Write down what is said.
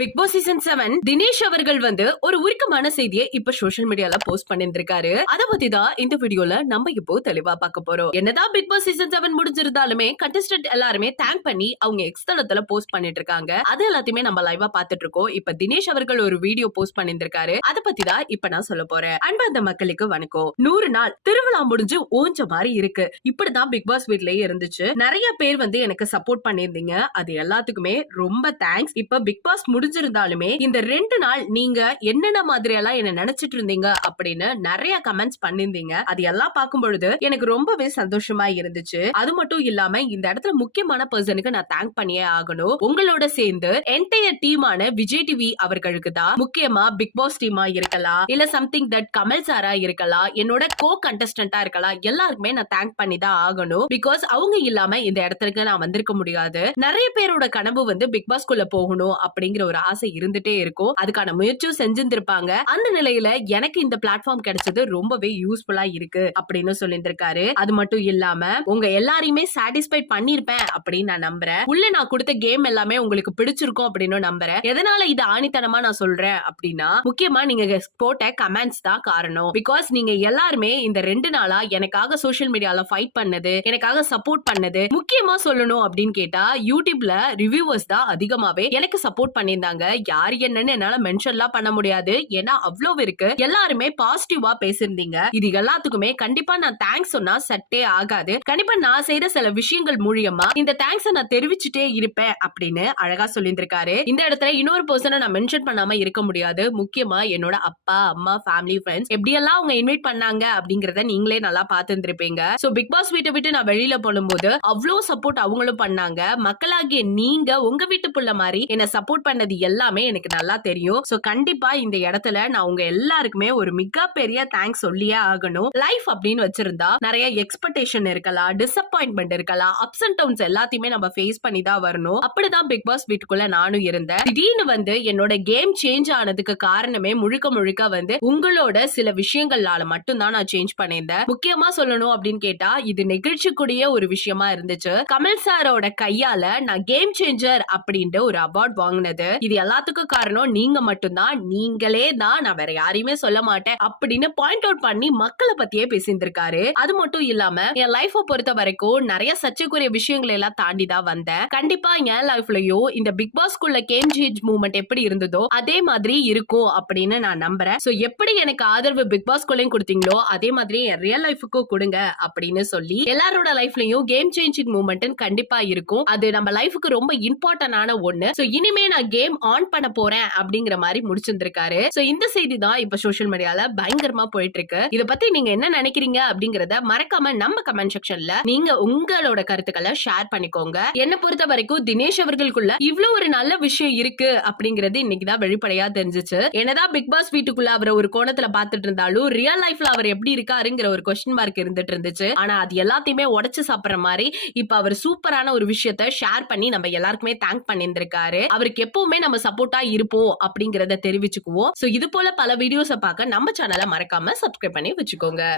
Big Boss season 7 Dinesh அவர்கள் ஒரு உருக்கமான செய்தியை இப்ப சோஷியல் மீடியால போஸ்ட் பண்ணிருக்காரு. அத பத்தி தான் இந்த வீடியோல நம்ம இப்போ தெளிவா பார்க்க போறோம். என்னதான் பிக் பாஸ் சீசன் 7 முடிஞ்சிருந்தாலுமே கண்டஸ்டன்ட் எல்லாருமே தேங்க் பண்ணி அவங்க எக்ஸ் தளத்துல போஸ்ட் பண்ணிட்டு இருக்காங்க. அது எல்லாத்தையுமே நம்ம லைவா பார்த்துட்டு இருக்கோம். இப்ப தினேஷ் அவர்கள் ஒரு வீடியோ போஸ்ட் பண்ணிருக்காரு. அத பத்தி தான் இப்ப நான் சொல்ல போறேன். அன்பார்ந்த மக்களுக்கு வணக்கம். 100 நாள் திருவிழா முடிஞ்சு ஓஞ்ச மாதிரி இருக்கு. இப்படிதான் பிக் பாஸ் வீட்லயே இருந்துச்சு. நிறைய பேர் எனக்கு சப்போர்ட் பண்ணிருந்தீங்க. அது எல்லாத்துக்குமே ரொம்ப தேங்க்ஸ். இப்ப பிக் பாஸ் முடிஞ்சிருந்தாலுமே இந்த 2 நாள் நீங்க என்னென்ன மாதிரி எல்லாம் என்ன நினைச்சிட்டு இருந்தீங்க அப்படின்னு நிறைய கமெண்ட்ஸ் பண்ணிருந்தீங்க. அது எல்லாம் பார்க்கும் பொழுது எனக்கு ரொம்பவே சந்தோஷமா இருந்துச்சு. அது மட்டும் இல்லாம இந்த இடத்துல முக்கியமான பர்சனுக்கு நான் தேங்க் பண்ணியே ஆகணும். உங்களோட சேர்ந்து என்டையர் டீமான விஜய் டிவி அவர்களுக்கு தான், முக்கியமா பிக் பாஸ் டீமா இருக்கலாம், இல்ல சம்திங் தட் கமல் சாரா இருக்கலாம், என்னோட கோ கண்டஸ்டன்டா இருக்கலாம், எல்லாருக்குமே நான் தேங்க் பண்ணி தான் ஆகணும். பிகாஸ் அவங்க இல்லாம இந்த இடத்துக்கு நான் வந்திருக்க முடியாது. நிறைய பேரோட கனவு பிக் பாஸ்குள்ள போகணும் அப்படிங்கிற ஒரு ஆசை இருந்துட்டே இருக்கும். அதுக்கான முயற்சியும் செஞ்சிருந்திருப்பாங்க. அந்த நிலையில எனக்கு இந்த பிளாட்ஃபார்ம் கிடைச்சது ரொம்பவே யூஸ்ஃபுல்லா இருக்கு அப்படின்னு சொல்லிட்டு இருக்காரு. அது மட்டும் இல்லாம உங்க எல்லாரையுமே சாட்டிஸ்ஃபை பண்ணிருப்பேன் அப்படின்னு நான் நம்புறேன். உள்ள நான் கொடுத்த கேம் எல்லாமே உங்களுக்கு பிடிச்சிருக்கும் அப்படின்னு நம்புறேன். எதனால இது ஆணித்தனமா நான் சொல்றேன் அப்படின்னா, முக்கியமா நீங்க போட்ட கமெண்ட்ஸ் தான் காரணம். பிகாஸ் நீங்க எல்லாருமே இந்த 2 நாளா எனக்காக சோசியல் மீடியால ஃபைட் பண்ணது, எனக்காக சப்போர்ட் பண்ணது, முக்கியமா சொல்லணும் அப்படின்னு கேட்டா யூடியூப்ல ரிவ்யூவர்ஸ் தான் அதிகமாவே எனக்கு சப்போர்ட் பண்ணியிருந்தாங்க. யார் என்னன்னு என்னால மென்ஷன்லாம் பண்ண முடியாது. ஏன்னா அவ்வளவு இருக்கு. எல்லாருமே பாசிட்டிவா பேசிருந்தீங்க. இது எல்லாத்துக்குமே கண்டிப்பா நான் தேங்க்ஸ் சொன்னா செட்டே ஆகாது. கண்டிப்பா நான் செய்யற சில விஷயங்கள் மூலியமா இந்த தேங்க்ஸ் நான் தெரிவிச்சுட்டே இருப்பேன் அப்படின்னு அழகா சொல்லியிருக்காரு. இந்த இடத்துல இன்னொரு பர்சனை நான் மென்ஷன் பண்ணாம இருக்க முடியாது. முக்கியமா என்னோட அப்பா, அம்மா, ஃபேமிலி, ஃப்ரெண்ட்ஸ் எப்படியெல்லாம் அவங்க இன்வைட் பண்ணாங்க அப்படிங்கறத நீங்களே நல்லா பார்த்துருப்பீங்க. சோ பிக் பாஸ் வீட்டை விட்டு நான் வெளியில போகும்போது அவ்வளவு சப்போர்ட் அவங்களும் பண்ணாங்க. மக்களாகிய நீங்க உங்க வீட்டு புள்ள மாதிரி என்ன சப்போர்ட் பண்ணது எல்லாமே எனக்கு நல்லா தெரியும். சோ கண்டிப்பா இந்த இடத்துல நான் உங்க எல்லாருக்குமே ஒரு மிகப்பெரிய தேங்க்ஸ் சொல்லியே ஆகணும். லைஃப் அப்படின்னு வச்சிருந்தா நிறைய எக்ஸ்பெக்டேஷன் இருக்கலாம், டிசப்பாயின்மெண்ட் இருக்கலாம், அப்ஸ் அண்ட் டவுன்ஸ் எல்லாத்தையுமே நம்ம ஃபேஸ் பண்ணி தான் வரணும். அப்படிதான் பிக் பாஸ் வீட்டுக்குள்ள நானும் இருந்தேன். திடீர்னு என்னோட கேம் சேஞ்ச் ஆனதுக்கு காரணமே முழுக்க முழுக்க உங்களோட சில விஷயங்களால மட்டும் தான் நான் சேஞ்ச் பண்ணியிருந்தேன். முக்கியமா சொல்லணும் அப்படின்னு கேட்டா இது நெகிழ்ச்சிக்குரிய ஒரு விஷயமா இருந்துச்சு. கமல் சாரோட கையால நான் கேம் சேஞ்சர் அப்படின்ட்டு ஒரு அவார்ட் வாங்கினது. இது எல்லாத்துக்கும் காரணம் நீங்க மட்டும்தான், நீங்களே தான், நான் வேற யாரையுமே சொல்ல மாட்டேன் அப்படின்னு பாயிண்ட் அவுட் பண்ணி மக்களை பத்தியே பேசியிருந்திருக்காரு. அது மட்டும் இல்லாம என் லைஃப பொறுத்த வரைக்கும் நிறைய சர்ச்சைக்குரிய விஷயங்களை எல்லாம் தாண்டி தான் வந்தேன். கண்டிப்பா என் லைஃப்லயும் இந்த பிக் பாஸ்குள்ள கேம் சேஞ்ச் மூவ்மெண்ட் எப்படி இருந்ததோ அதே மாதிரி இருக்கும் அப்படின்னு நான் நம்புறேன். சோ எப்படி எனக்கு ஆதரவு பிக் பாஸ்குள்ளயும் கொடுத்தீங்களோ அதே மாதிரி என் ரியல் லைஃபுக்கும் கொடுங்க அப்படின்னு சொல்லி எல்லாரோட லைஃப்லயும் கேம் சேஞ்சிங் மூவ்மெண்ட் கண்டிப்பா இருக்கும். அது நம்ம லைஃபுக்கு ரொம்ப இம்பார்ட்டன்டான ஒண்ணு. சோ இனிமே நான் கேம் ஆன் பண்ண போறேன் அப்படிங்கிற மாதிரி முடிச்சிருந்திருக்காரு. சோ இந்த செய்தி தான் இப்ப சோஷியல் மீடியால பயங்கரமா போயிட்டு இருக்கு. இத பத்தி நீங்க என்ன நினைக்கிறீங்க அப்படிங்கறத மறக்காம நம்ம கமெண்ட் செக்ஷன்ல நீங்க உங்களோட கருத்துக்களை ஷேர் பண்ணிக்கோங்க. என்ன பொறுத்த வரைக்கும் தினேஷ் அவர்களுக்குள்ள இவ்வளவு ஒரு நல்ல விஷயம் இருக்கு அப்படிங்கறது இன்னைக்குதான் வெளிப்படையா தெரிஞ்சிச்சு. என்னதான் பிக் பாஸ் வீட்டுக்குள்ள அவர் ஒரு கோணத்துல பாத்துட்டு இருந்தாலும் ரியல் லைஃப்ல அவர் எப்படி இருக்காருங்கிற ஒரு கொஸ்டின் மார்க் இருந்துட்டு இருந்துச்சு. ஆனா அது எல்லாத்தையுமே உடைச்சு சாப்பிடுற மாதிரி இப்ப அவர் சூப்பரான ஒரு விஷயத்த ஷேர் பண்ணி நம்ம எல்லாருக்குமே தேங்க் பண்ணியிருந்திருக்காரு. அவருக்கு எப்பவுமே நம்ம சப்போர்ட்டா இருப்போம் அப்படிங்கறத தெரிவிச்சுக்குவோம். சோ இது போல பல வீடியோஸை பார்க்க நம்ம சேனலை மறக்காம சப்ஸ்கிரைப் பண்ணி வச்சுக்கோங்க.